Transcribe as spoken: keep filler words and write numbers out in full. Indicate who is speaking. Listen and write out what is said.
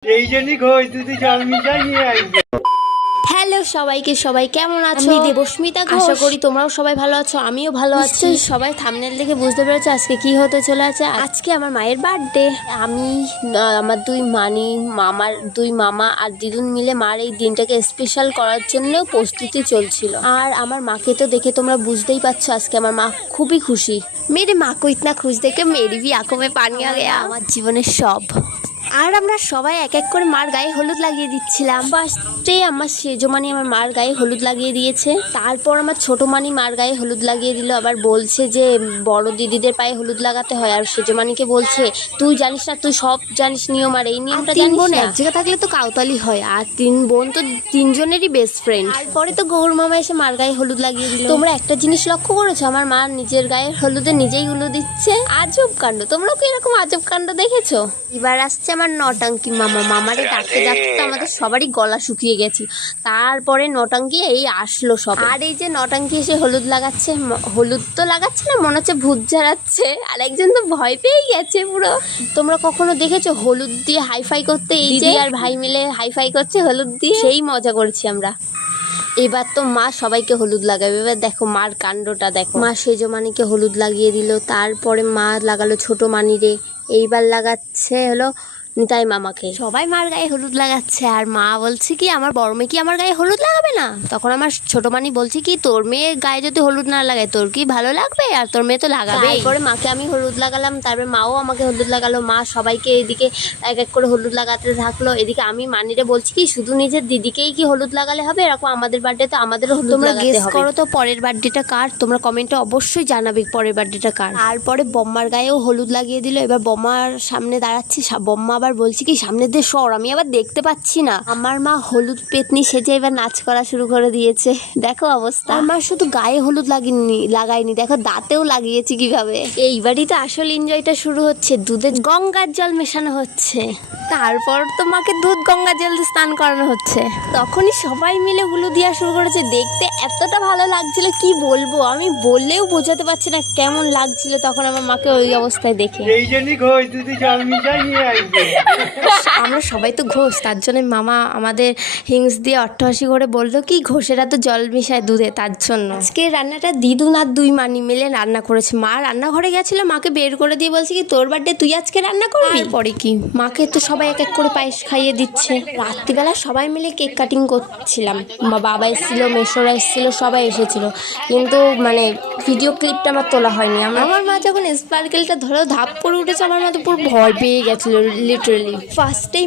Speaker 1: এই জন্যই কই তুই তুই জল মিশাই নিয়ে আসবি।
Speaker 2: হ্যালো সবাইকে, সবাই কেমন আছো? আমি দেবস্মিতা ঘোষ। আশা করি তোমরাও সবাই ভালো আছো, আমিও ভালো আছি। সবাই থাম্বনেল দেখে বুঝতে পেরেছো আজকে কি হতে চলে আছে। আজকে আমার মায়ের বার্থডে। আমি আহ, আমার দুই মানি মামার দুই মামা আর দিদুন মিলে মার এই দিনটাকে স্পেশাল করার জন্য প্রস্তুতি চলছিল। আর আমার মাকে তো দেখে তোমরা বুঝতেই পারছো আজকে আমার মা খুবই খুশি। মেরে মা কো ইতনা খুশ দেখে মেরি ভি আঁখোं में পানি আ গয়া। আমার জীবনের সব। আর আমরা সবাই এক এক করে মার গায়ে হলুদ লাগিয়ে দিচ্ছিলাম। ফার্স্টে আমার সেজমানি আমার মার গায়ে হলুদ লাগিয়ে দিয়েছে, তারপর আমার ছোট মানি মার গায়ে হলুদ লাগিয়ে দিল। আবার বলছে যে বড় দিদিদের পায়ে হলুদ লাগাতে হয়, আর সেজমানিকে বলছে তুই জানিস না, তুই সব জানিস নিয়ম, আর এই নিয়মটা জানিস না। এক জায়গা থাকলে তো কাউতালি হয়, আর তিন বোন তো তিনজনেরই বেস্ট ফ্রেন্ড। তারপরে তো গৌর মামা এসে মার গায়ে হলুদ লাগিয়ে দিল। তোমরা একটা জিনিস লক্ষ্য করেছো, আমার মা নিজের গায়ে হলুদে নিজেই গুলো দিচ্ছে। আজব কাণ্ড, তোমরাও কি এরকম আজব কাণ্ড দেখেছো? এবার আসছে আমার নটাঙ্কি মামা। মামারে ডাকতে ডাকতে তো আমাদের সবারই গলা শুকিয়ে গেছি। তারপরে নটাঙ্কি এই আসলো সব। আর এই যে নটাঙ্কি এসে হলুদ লাগাচ্ছে, ম- হলুদ তো লাগাচ্ছে না, মনে হচ্ছে ভূত ঝাড়াচ্ছে। আর একজন তো ভয় পেয়ে গেছে পুরো। তোমরা কখনো দেখেছো হলুদ দিয়ে হাইফাই করতে? এই যে আর ভাই মিলে হাইফাই করছে হলুদ দিয়ে, সেই মজা করেছি আমরা। এবার তো মা সবাইকে হলুদ লাগাবে। এবার দেখো মার কাণ্ডটা দেখো। মা সেজমানিকে হলুদ লাগিয়ে দিল, তারপরে মা লাগালো ছোট মানিরে, এইবার লাগাচ্ছে হলো নিতাই মামাকে। সবাই মার গায়ে হলুদ লাগাচ্ছে, আর মা বলছে কি আমার বড় মেয়ে কি আমার গায়ে হলুদ লাগাবে না? তখন আমার ছোট মানি বলছে কি তোর মেয়ের গায়ে যদি হলুদ না লাগায় তোর কি ভালো লাগবে? আর তোর মেয়ে তো লাগাবে। তারপরে মাকে আমি হলুদ লাগালাম, তারপরে মাও আমাকে হলুদ লাগালো। মা সবাইকে এদিকে এক এক করে হলুদ লাগাতে থাকলো। এদিকে আমি মানিরে বলছি কি শুধু নিজের দিদিকেই কি হলুদ লাগালে হবে? এরকম আমাদের বার্থডে তো আমাদেরও হলুদ লাগাতে হবে। তোমরা গেস করো তো পরের বার্থডেটা কার? তোমরা কমেন্টে অবশ্যই জানাবে পরের বার্থডেটা কার। তারপরে বম্মার গায়েও হলুদ লাগিয়ে দিল। এবার বম্মার সামনে দাঁড়াচ্ছি, সা- বম্মা আবার বলছি কি সামনে দিয়ে সর, আমি আবার দেখতে পাচ্ছি না। আমার মা হলুদ পেতনি সেজে এবার নাচ করা শুরু করে দিয়েছে। দেখো অবস্থা। আমার শুধু গায়ে হলুদ লাগিনি লাগাইনি, দেখো দাঁতেও লাগিয়েছি কিভাবে। এইবারই তো আসল এনজয়টা শুরু হচ্ছে। দুধে গঙ্গার জল মেশানো হচ্ছে, তারপর তোমাকে দুধ গঙ্গা জল দিয়ে স্নান করানো হচ্ছে। তখনই সবাই মিলে হলুদ দেওয়া শুরু করেছে। দেখতে এতটা ভালো লাগছিল কি বলবো, আমি বললেও বোঝাতে পারছি না কেমন লাগছিল তখন আমার মাকে ওই অবস্থায় দেখে।
Speaker 1: এই জন্যই কই তুই তুই জল মিশাই নিয়ে আসবি।
Speaker 2: আমরা সবাই তো ঘোষ, তার জন্য মামা আমাদের হিংস দিয়ে অট্টহাসি করে বললো কি ঘোষেরা তো জল মিশায় দুধে, তার জন্য। আজকে রান্নাটা দিদুন আর দুই মানি মিলে রান্না করেছে। মা রান্নাঘরে গেছিল, মাকে বের করে দিয়ে বলছে কি তোর বার্থডে তুই আজকে রান্না করবি। পরে কি মাকে তো সবাই এক এক করে পায়েস খাইয়ে দিচ্ছে। রাত্রিবেলা সবাই মিলে কেক কাটিং করছিলাম। মা বাবা এসেছিল, মেশোরা এসেছিল, সবাই এসেছিল, কিন্তু মানে ভিডিও ক্লিপটা আমার তোলা হয়নি। আমার আমার মা যখন স্পার্কেলটা ধরে ধাপ পড়ে উঠেছে, আমার মা তো পুরো ভয় পেয়ে গেছিল লিটারালি। ফার্স্টেই